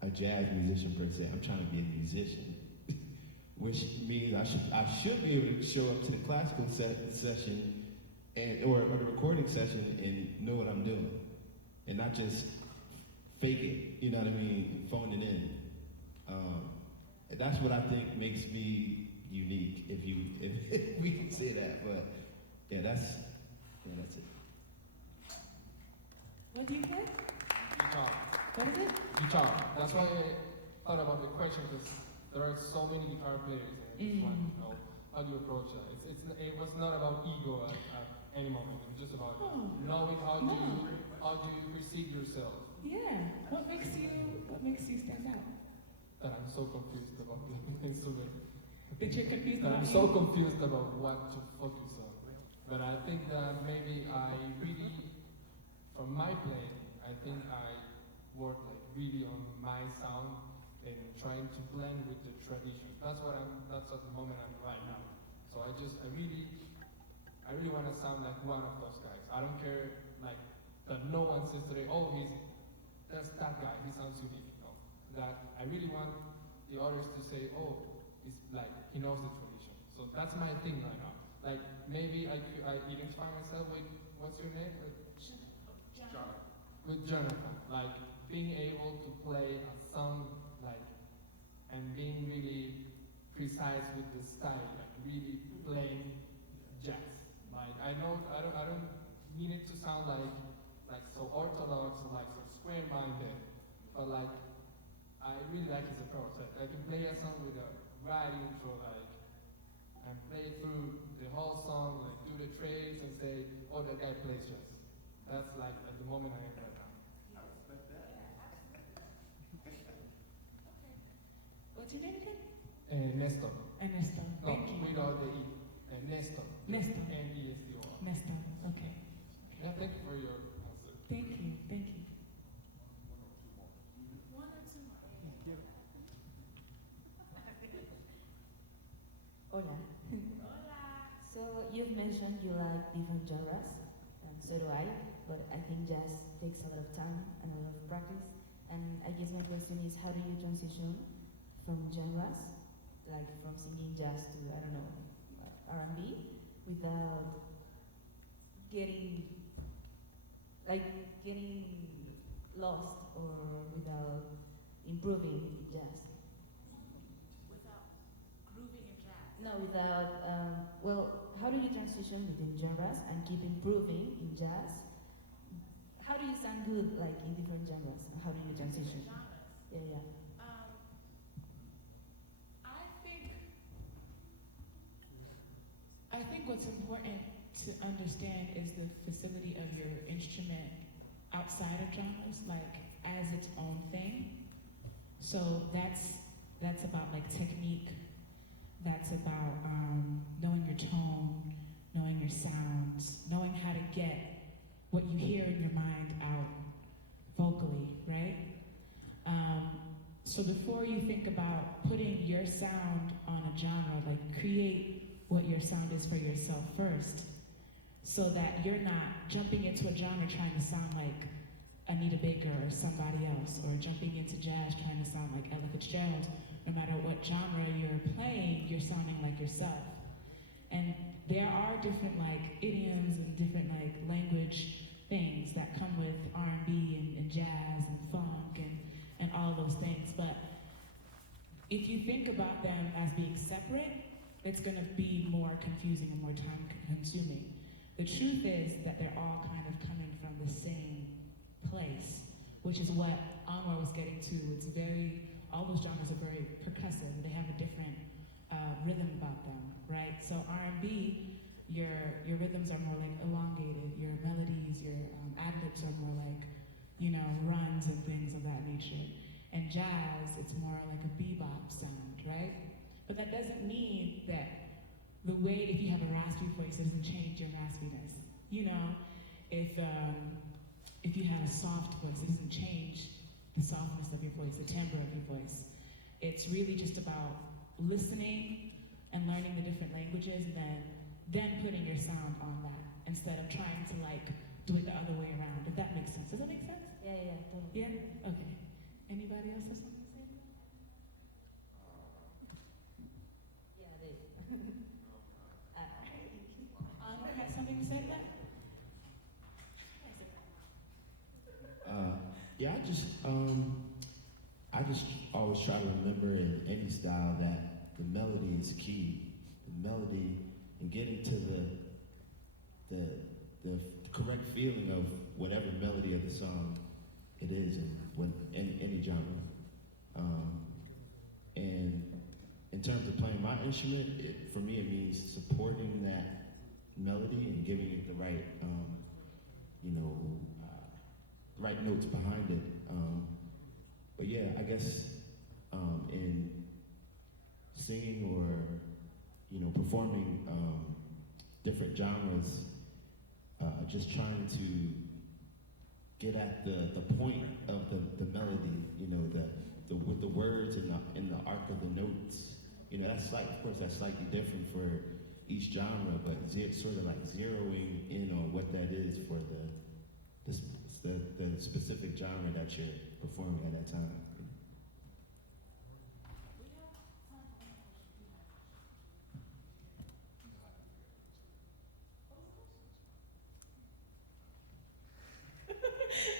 a jazz musician per se. I'm trying to be a musician, which means I should be able to show up to the classical session or the recording session and know what I'm doing, and not just fake it. You know what I mean? Phone it in. That's what I think makes me unique. If we can say that, but that's it. What do you think? Guitar. What is it? Guitar. That's why I thought about the question, because there are so many guitar players, and it's like, how do you approach that? It was not about ego at any moment. It was just about knowing how do you perceive yourself. Yeah. What makes you stand out? That I'm so confused about the instrument. That you're confused That about I'm so confused about what to focus on. But I think that maybe from my playing, I think I work really on my sound and trying to blend with the tradition. That's at the moment I'm right now. So I really want to sound like one of those guys. I don't care that no one says today, that's that guy, he sounds unique. No. That I really want the others to say, it's like he knows the tradition. So that's my thing right now. Maybe I identify myself with, what's your name? Jonathan. With Jonathan. Being able to play a song and being really precise with the style, really playing jazz. I don't mean it to sound like so orthodox, so square-minded, but like, I really like his approach. Like, I can play a song with a right intro, like, and play through the whole song, like, do the trades and say, oh, that guy plays jazz. That's like at the moment I am right now. What's your name again? Nestor. Ernesto. No, Thank you. without the E. Nestor. Nestor. N-E-S-T-O-R. Nestor. Okay. Yeah, thank you for your answer. Thank you. Thank you. One or two more. Hola. So you've mentioned you like different genres, and so do I, but I think jazz takes a lot of time and a lot of practice. And I guess my question is, how do you transition from genres, like from singing jazz to, I don't know, R&B, without getting lost or without improving in jazz? Without grooving in jazz. No, without, how do you transition between genres and keep improving in jazz? How do you sound good, like, in different genres? How do you transition? Genres. Yeah. I think what's important to understand is the facility of your instrument outside of genres, like as its own thing. So that's about like technique. That's about knowing your tone, knowing your sounds, knowing how to get what you hear in your mind out vocally, right? So before you think about putting your sound on a genre, like create what your sound is for yourself first, so that you're not jumping into a genre trying to sound like Anita Baker or somebody else, or jumping into jazz trying to sound like Ella Fitzgerald. No matter what genre you're playing, you're sounding like yourself. And there are different like idioms and different like language things that come with R&B and jazz and funk and all those things. But if you think about them as being separate, it's going to be more confusing and more time consuming. The truth is that they're all kind of coming from the same place, which is what Anwar was getting to. It's all those genres are very percussive. They have a different rhythm about them, right? So R&B, your rhythms are more like elongated. Your melodies, your ad-libs are more like, runs and things of that nature. And jazz, it's more like a bebop sound, right? But that doesn't mean that the way, if you have a raspy voice, it doesn't change your raspiness. If you have a soft voice, it doesn't change the softness of your voice, the timbre of your voice. It's really just about listening and learning the different languages, and then putting your sound on that, instead of trying to like do it the other way around, if that makes sense. Does that make sense? Yeah, totally. Yeah? Okay. Anybody else have something to say? Yeah, I did. Anwar had something to say to that? Yeah, I just always try to remember in any style that the melody is key. The melody and getting to the correct feeling of whatever melody of the song it is in any genre. And in terms of playing my instrument, for me it means supporting that melody and giving it the right, right notes behind it. But yeah, I guess in singing or performing different genres, just trying to get at the point of the melody, with the words and the arc of the notes. That's of course that's slightly different for each genre, but sort of like zeroing in on what that is for the specific genre that you're performing at that time.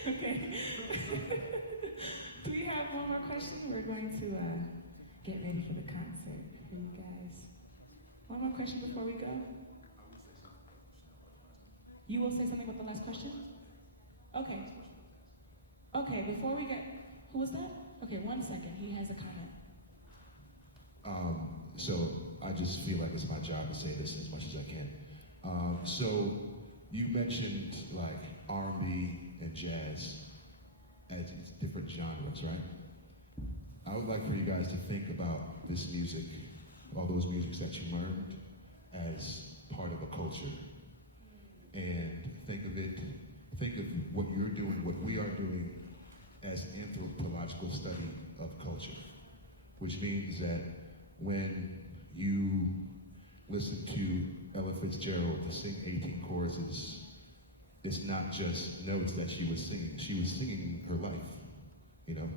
Okay. Do we have one more question? We're going to get ready for the concert for you guys. One more question before we go? You will say something about the last question? Okay. Okay, before we get, Who was that? Okay, 1 second. He has a comment. So I just feel like it's my job to say this as much as I can. So you mentioned like R&B and jazz as different genres, right? I would like for you guys to think about this music, all those musics that you learned, as part of a culture. And think of what you're doing, what we are doing as anthropological study of culture, which means that when you listen to Ella Fitzgerald sing 18 choruses, it's not just notes that she was singing her life, you know?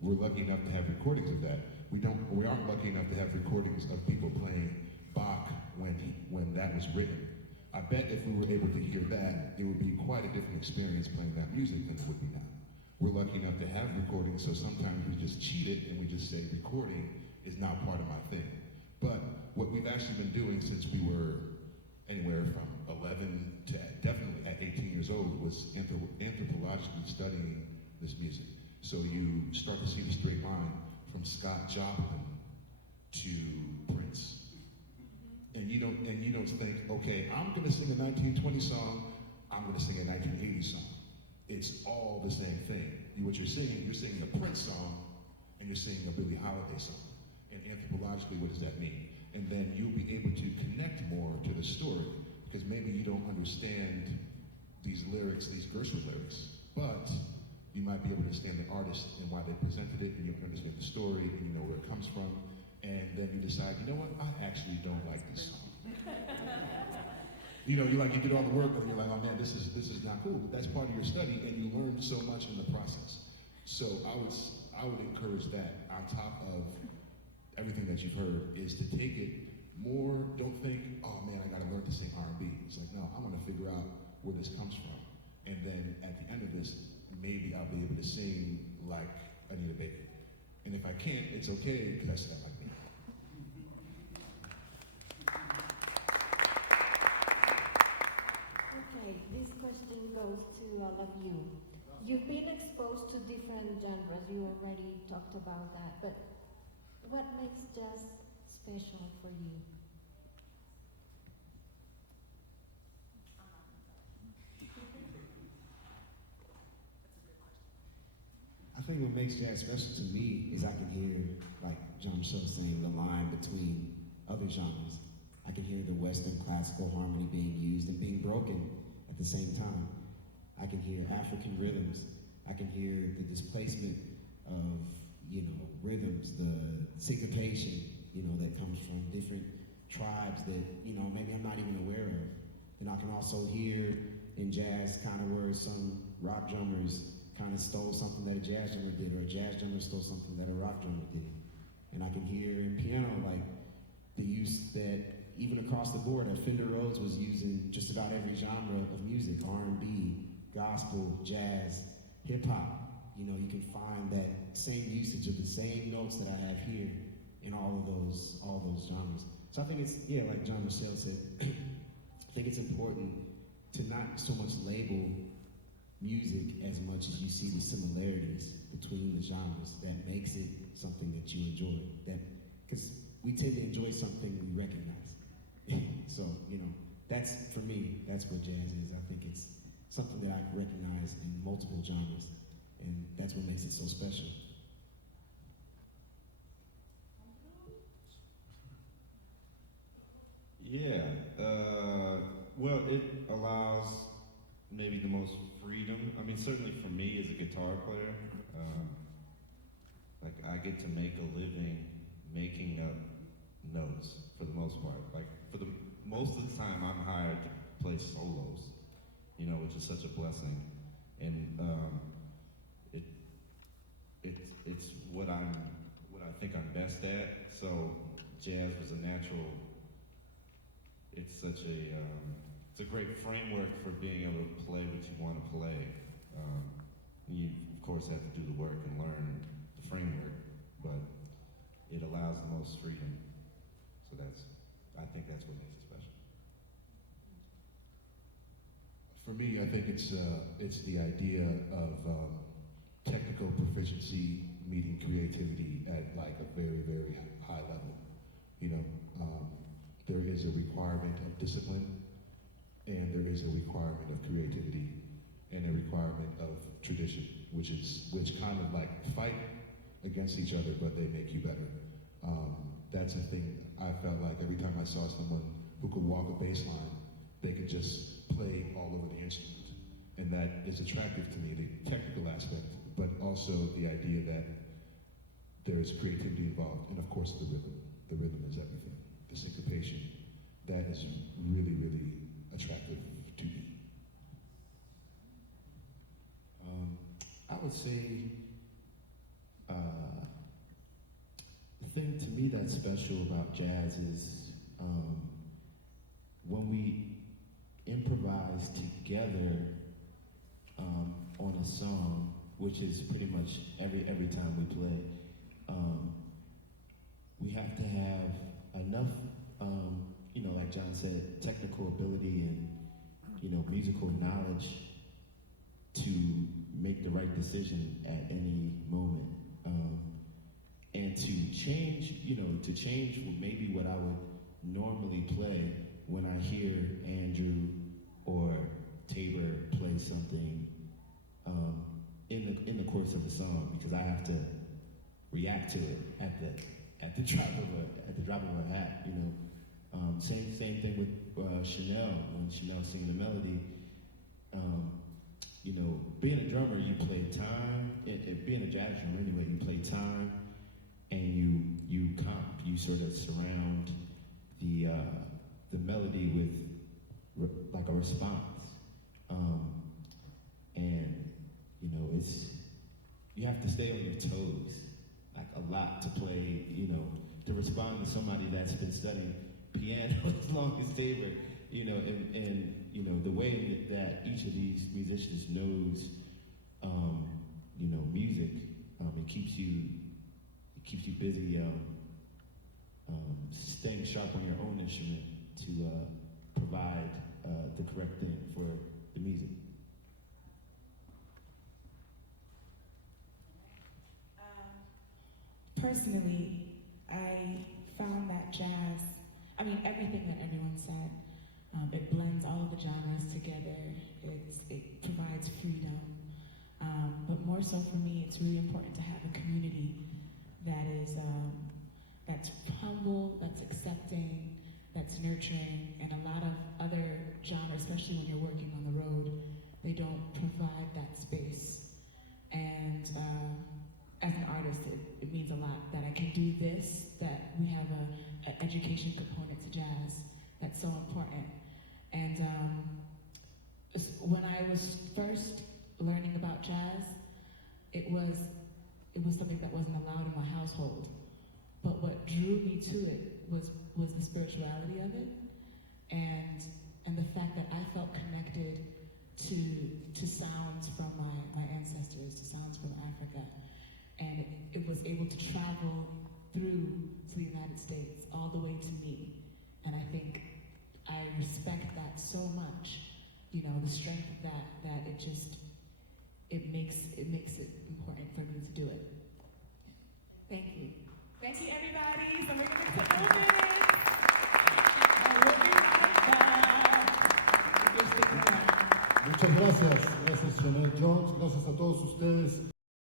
We're lucky enough to have recordings of that. We aren't lucky enough to have recordings of people playing Bach when that was written. I bet if we were able to hear that, it would be quite a different experience playing that music than it would be now. We're lucky enough to have recordings, so sometimes we just cheat it and we just say recording is now part of my thing. But what we've actually been doing since we were anywhere from 11 to definitely at 18 years old was anthropologically studying this music. So you start to see the straight line from Scott Joplin to Prince. And you don't think, okay, I'm gonna sing a 1920 song, I'm gonna sing a 1980 song. It's all the same thing. What you're singing a Prince song and you're singing a Billie Holiday song. And anthropologically, what does that mean? And then you'll be able to connect more to the story because maybe you don't understand these lyrics, these Gershwin lyrics, but you might be able to understand the artist and why they presented it, and you can understand the story, and you know where it comes from, and then you decide, you know what, I actually don't like this song. You did all the work, and you're like, oh man, this is not cool. But that's part of your study, and you learn so much in the process. So I would encourage that on top of everything that you've heard is to take it more. Don't think, oh man, I got to learn to sing R&B. It's like, no, I'm going to figure out where this comes from, and then at the end of this, maybe I'll be able to sing like Anita Baker. And if I can't, it's okay, because I sound like me. Okay, this question goes to all of you. You've been exposed to different genres, you already talked about that, but what makes jazz special for you? I think what makes jazz special to me is I can hear, like John Mashall saying, the line between other genres. I can hear the Western classical harmony being used and being broken at the same time. I can hear African rhythms. I can hear the displacement of, rhythms, the syncopation, that comes from different tribes that, maybe I'm not even aware of. And I can also hear in jazz kind of where some rock drummers kind of stole something that a jazz drummer did, or a jazz drummer stole something that a rock drummer did. And I can hear in piano, like, the use that, even across the board, that Fender Rhodes was using just about every genre of music, R&B, gospel, jazz, hip-hop. You can find that same usage of the same notes that I have here in all those genres. So I think it's, like John Mashall said, I think it's important to not so much label music as much as you see the similarities between the genres that makes it something that you enjoy. Because we tend to enjoy something we recognize. So, that's, for me, that's what jazz is. I think it's something that I recognize in multiple genres, and that's what makes it so special. Yeah, well, it allows maybe the most freedom. I mean, certainly for me as a guitar player, like I get to make a living making up notes for the most part. Like for the most of the time, I'm hired to play solos, which is such a blessing, and it's what I think I'm best at. So jazz was a natural. It's such it's a great framework for being able to play what you want to play. You of course have to do the work and learn the framework, but it allows the most freedom. So I think that's what makes it special. For me, I think it's the idea of technical proficiency meeting creativity at like a very, very high level. You know, there is a requirement of discipline, and there is a requirement of creativity, and a requirement of tradition, which kind of like fight against each other, but they make you better. That's a thing I felt like every time I saw someone who could walk a bass line, they could just play all over the instrument. And that is attractive to me, the technical aspect, but also the idea that there is creativity involved, and of course the rhythm. The rhythm is everything. The syncopation, that is really, really attractive to me. I would say the thing to me that's special about jazz is when we improvise together on a song, which is pretty much every time we play, we have to have enough, like John said, technical ability and, musical knowledge to make the right decision at any moment. And to change maybe what I would normally play when I hear Andrew or Tabor play something in the course of the song, because I have to react to it at the drop of a hat. Same thing with Shenel. When Shenel's singing the melody, being a drummer, you play time. Being a jazz drummer anyway, you play time, and you comp. You sort of surround the melody with like a response. And you have to stay on your toes, like a lot to play. To respond to somebody that's been studying piano as long as Tabor. And the way that each of these musicians knows, music, it keeps you busy, staying sharp on your own instrument to provide the correct thing for the music. Personally, I found that jazz, everything that everyone said, it blends all of the genres together. It provides freedom. But more so for me, it's really important to have a community that is that's humble, that's accepting, that's nurturing, and a lot of other genres, especially when you're working on the road, they don't provide that space. And as an artist, it means a lot that I can do this, that we have an education component to jazz that's so important. And when I was first learning about jazz, it was something that wasn't allowed in my household. But what drew me to it was the spirituality of it, and the fact that I felt connected to sounds from my ancestors, to sounds from Africa. And it was able to travel through to the United States, all the way to me. And I think I respect that so much, the strength of that it makes it important for me to do it. Thank you. Thank you, everybody. So we're going to take a minute. And we'll be right back. You're sticking around. Muchas gracias. Gracias, Shenel Jones. Gracias a todos ustedes.